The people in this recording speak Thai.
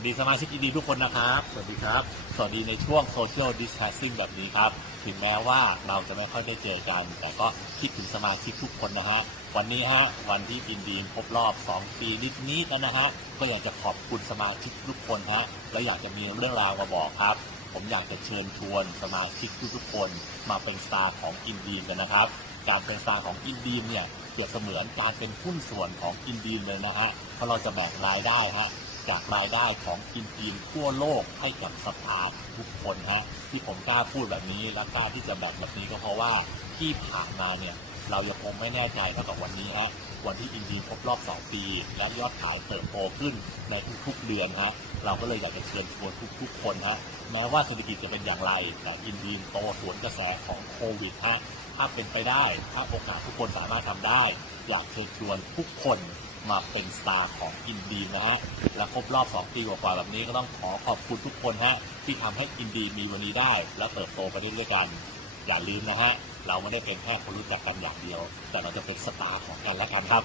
วัสดีสมาชิกดีทุกคนนะครับ สวัสดีครับ สวัสดีในช่วงโซเชียลดิส a ท s ซิ่งแบบนี้ครับ ถึงแม้ว่าเราจะไม่ค่อยได้เจอกัน แต่ก็คิดถึงสมาชิกทุกคนนะฮะ วันนี้ฮะ วันที่อินดีมครบรอบ 2 ปีนิดๆแล้วนะฮะ ก็อยากจะขอบคุณสมาชิกทุกคนฮะ และอยากจะมีเรื่องราวมาบอกครับ ผมอยากจะเชิญชวนสมาชิกทุกๆคนมาเป็นสตาร์ของอินดีมกันนะครับ การเป็นสตาร์ของอินดีมเนี่ยเปรียบเสมือนการเป็นหุ้นส่วนของอินดีมเลยนะฮะ เพราะเราจะแบ่งรายได้ฮะ จากรายได้ของอินดีมทั่วโลกให้กับสตาร์ทุกคนฮะที่ผมกล้าพูดแบบนี้และกล้าที่จะแบ่งแบบนี้ก็เพราะว่าที่ผ่านมาเนี่ยเรายังคงไม่แน่ใจเท่ากับวันนี้ฮะวันที่อินดีครบรอบ 2 ปี และยอดขายเติบโตขึ้นในทุกๆเดือนฮะเราก็เลยอยากจะเชิญชวนทุกๆ คนฮะแม้ว่าเศรษฐกิจจะเป็นอย่างไร แต่อินดีโตสวนกระแสของโควิดฮะถ้าเป็นไปได้ ถ้าโอกาสทุกคนสามารถทำได้ อยากเชิญชวนทุกคน มาเป็นสตาร์ของอินดีนะฮะ และครบรอบ 2 ปีกว่าๆแบบนี้ก็ต้องขอขอบคุณทุกคนฮะ ที่ทำให้อินดีมีวันนี้ได้ และเติบโตไปได้ด้วยกัน อย่าลืมนะฮะ เราไม่ได้เป็นแค่คนรู้จักกันอย่างเดียว แต่เราจะเป็นสตาร์ของกันและกันครับ